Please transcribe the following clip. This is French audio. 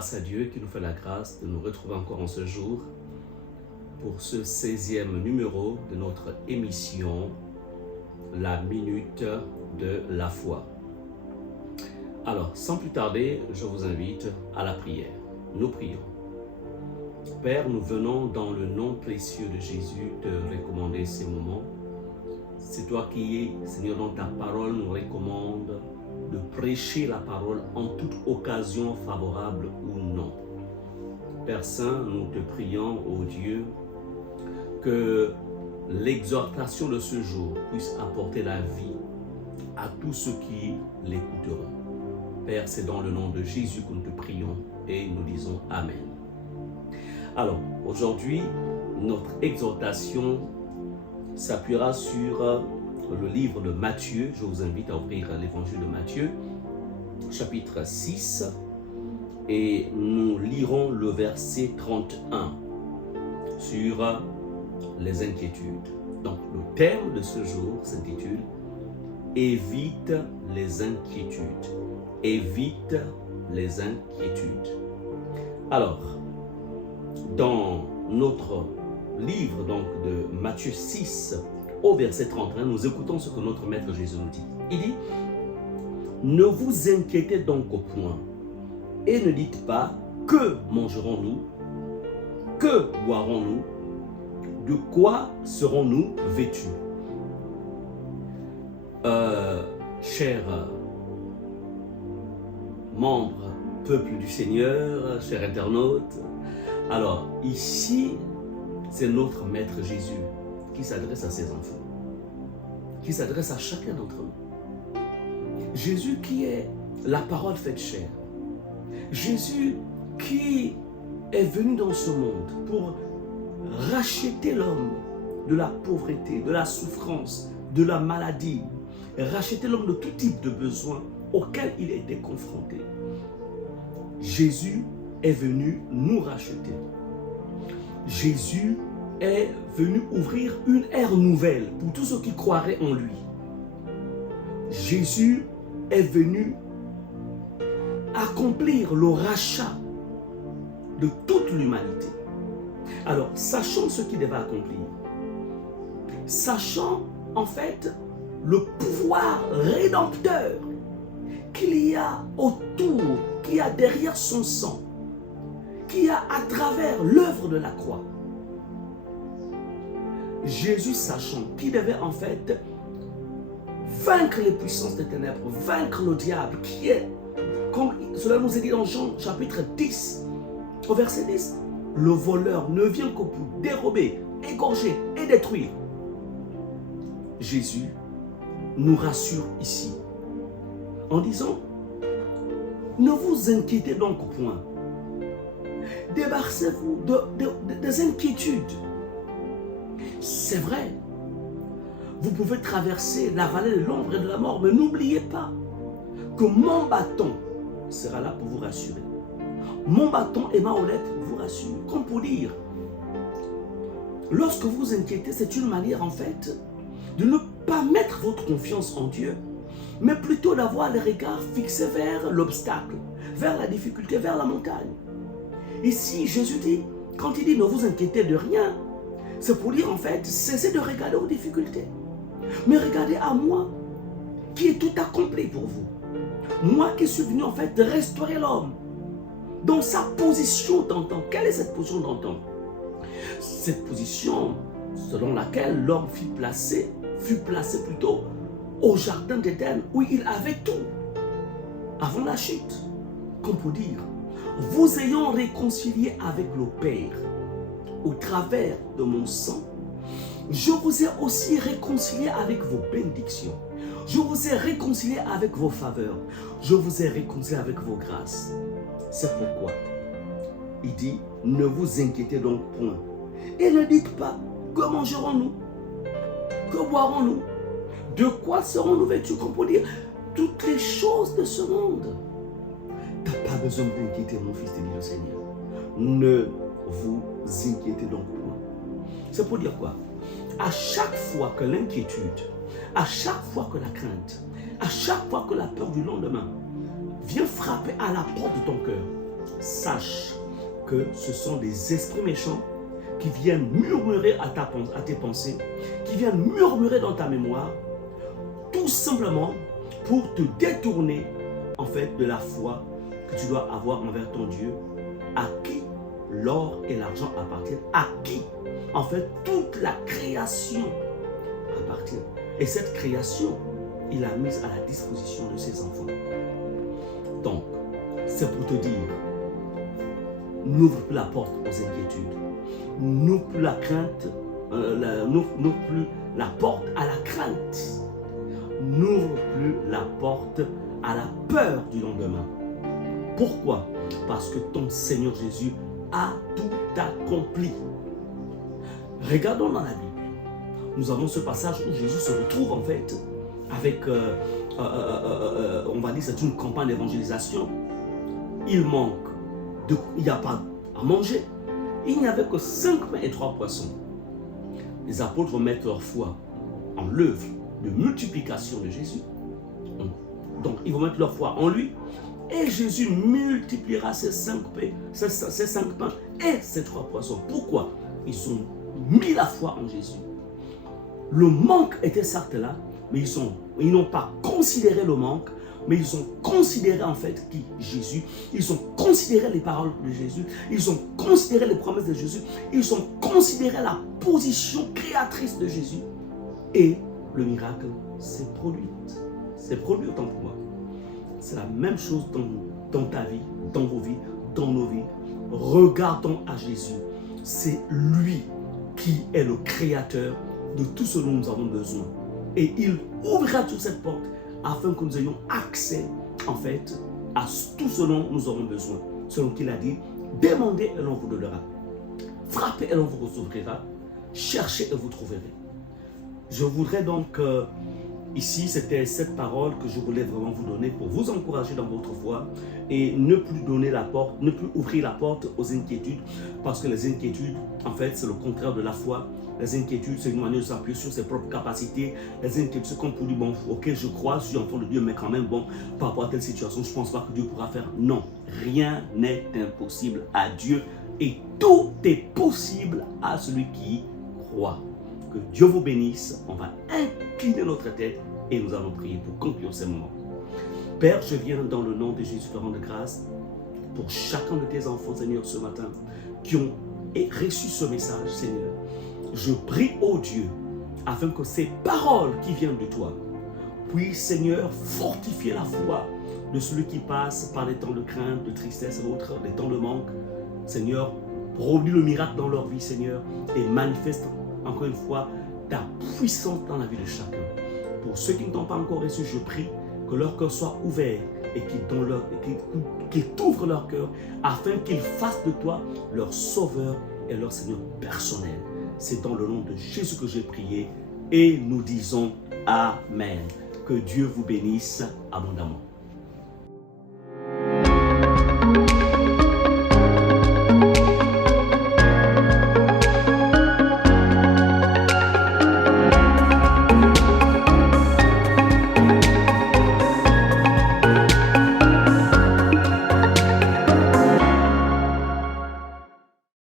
grâce à Dieu qui nous fait la grâce de nous retrouver encore en ce jour pour ce 16e numéro de notre émission La Minute de la Foi. Alors, sans plus tarder, je vous invite à la prière. Nous prions. Père, nous venons dans le nom précieux de Jésus te recommander ces moments. C'est toi qui, Seigneur, dans ta parole nous recommande de prêcher la parole en toute occasion favorable ou non. Père Saint, nous te prions, ô Dieu, que l'exhortation de ce jour puisse apporter la vie à tous ceux qui l'écouteront. Père, c'est dans le nom de Jésus que nous te prions et nous disons Amen. Alors, aujourd'hui, notre exhortation s'appuiera sur le livre de Matthieu. Je vous invite à ouvrir l'évangile de Matthieu, chapitre 6, et nous lirons le verset 31 sur les inquiétudes. Donc, le thème de ce jour s'intitule « Évite les inquiétudes ». Évite les inquiétudes. Alors, dans notre livre donc de Matthieu 6, au verset 31, nous écoutons ce que notre Maître Jésus nous dit. Il dit « Ne vous inquiétez donc au point et ne dites pas « Que mangerons-nous? Que boirons-nous? De quoi serons-nous vêtus ?» Chers membres, peuple du Seigneur, chers internautes, alors ici, c'est notre Maître Jésus qui s'adresse à ses enfants, qui s'adresse à chacun d'entre nous. Jésus qui est la parole faite chair. Jésus qui est venu dans ce monde pour racheter l'homme de la pauvreté, de la souffrance, de la maladie, racheter l'homme de tout type de besoins auxquels il était confronté. Jésus est venu nous racheter. Jésus est venu ouvrir une ère nouvelle pour tous ceux qui croiraient en lui. Jésus est venu accomplir le rachat de toute l'humanité. Alors, sachant ce qu'il devait accomplir, sachant en fait le pouvoir rédempteur qu'il y a autour, qu'il y a derrière son sang, qu'il y a à travers l'œuvre de la croix, Jésus, sachant qu'il devait en fait vaincre les puissances des ténèbres, vaincre le diable qui est, comme cela nous est dit dans Jean chapitre 10, au verset 10, le voleur ne vient que pour dérober, égorger et détruire. Jésus nous rassure ici en disant, ne vous inquiétez donc point, débarrassez-vous des inquiétudes. C'est vrai, vous pouvez traverser la vallée de l'ombre et de la mort, mais n'oubliez pas que mon bâton sera là pour vous rassurer. Mon bâton et ma houlette vous rassurent. Comme pour dire, lorsque vous vous inquiétez, c'est une manière en fait de ne pas mettre votre confiance en Dieu, mais plutôt d'avoir les regards fixés vers l'obstacle, vers la difficulté, vers la montagne. Ici, Jésus dit, quand il dit ne vous inquiétez de rien, c'est pour dire en fait, cessez de regarder aux difficultés, mais regardez à moi, qui est tout accompli pour vous. Moi qui suis venu en fait restaurer l'homme dans sa position d'antan. Quelle est cette position d'antan? Cette position selon laquelle l'homme fut placé plutôt au jardin d'Éden où il avait tout avant la chute. Comme pour dire, vous ayant réconcilié avec le Père au travers de mon sang, je vous ai aussi réconcilié avec vos bénédictions. Je vous ai réconcilié avec vos faveurs. Je vous ai réconcilié avec vos grâces. C'est pourquoi il dit, ne vous inquiétez donc point. Et ne dites pas, que mangerons-nous? Que boirons-nous? De quoi serons-nous vêtus? Comme pour dire, toutes les choses de ce monde. Tu n'as pas besoin de t'inquiéter, mon fils, te dit le Seigneur. Ne vous inquiétez donc point. C'est pour dire quoi? À chaque fois que l'inquiétude, à chaque fois que la crainte, à chaque fois que la peur du lendemain vient frapper à la porte de ton cœur, sache que ce sont des esprits méchants qui viennent murmurer à tes pensées, qui viennent murmurer dans ta mémoire, tout simplement pour te détourner en fait de la foi que tu dois avoir envers ton Dieu, à qui l'or et l'argent appartiennent, à qui en fait toute la création appartient. Et cette création, il l'a mise à la disposition de ses enfants. Donc, c'est pour te dire, n'ouvre plus la porte aux inquiétudes, n'ouvre plus la crainte, n'ouvre plus la porte à la crainte, n'ouvre plus la porte à la peur du lendemain. Pourquoi? Parce que ton Seigneur Jésus a tout accompli. Regardons dans la Bible. Nous avons ce passage où Jésus se retrouve en fait avec, on va dire, c'est une campagne d'évangélisation. Il manque, il n'y a pas à manger. Il n'y avait que 5 pains et 3 poissons. Les apôtres mettent leur foi en l'œuvre de multiplication de Jésus. Donc, ils vont mettre leur foi en lui. Et Jésus multipliera ces 5 pains et ces 3 poissons. Pourquoi? Ils ont mis la foi en Jésus. Le manque était certes là, mais ils n'ont pas considéré le manque, mais ils ont considéré en fait qui? Jésus. Ils ont considéré les paroles de Jésus. Ils ont considéré les promesses de Jésus. Ils ont considéré la position créatrice de Jésus. Et le miracle s'est produit. C'est produit autant pour moi. C'est la même chose dans ta vie, dans vos vies, dans nos vies. Regardons à Jésus. C'est lui qui est le créateur de tout ce dont nous avons besoin. Et il ouvrira toute cette porte afin que nous ayons accès, en fait, à tout ce dont nous aurons besoin. Selon qu'il a dit, demandez et l'on vous donnera. Frappez et l'on vous ouvrira. Cherchez et vous trouverez. Je voudrais donc, ici, c'était cette parole que je voulais vraiment vous donner pour vous encourager dans votre foi et ne plus donner la porte, ne plus ouvrir la porte aux inquiétudes, parce que les inquiétudes, en fait, c'est le contraire de la foi. Les inquiétudes, c'est une manière de s'appuyer sur ses propres capacités. Les inquiétudes, c'est comme pour dire, bon, ok, je crois, je suis enfant de Dieu, mais quand même, bon, par rapport à telle situation, je ne pense pas que Dieu pourra faire. Non, rien n'est impossible à Dieu et tout est possible à celui qui croit. Que Dieu vous bénisse. On va incliner notre tête et nous allons prier pour conclure ce moment. Père, je viens dans le nom de Jésus te rendre grâce pour chacun de tes enfants, Seigneur, ce matin, qui ont reçu ce message, Seigneur. Je prie, ô Dieu, afin que ces paroles qui viennent de toi puissent, Seigneur, fortifier la foi de celui qui passe par les temps de crainte, de tristesse et autres, les temps de manque. Seigneur, produis le miracle dans leur vie, Seigneur, et manifeste encore une fois ta puissance dans la vie de chacun. Pour ceux qui ne t'ont pas encore reçu, je prie que leur cœur soit ouvert et qu'ils t'ouvrent leur cœur afin qu'ils fassent de toi leur sauveur et leur Seigneur personnel. C'est dans le nom de Jésus que j'ai prié et nous disons Amen. Que Dieu vous bénisse abondamment.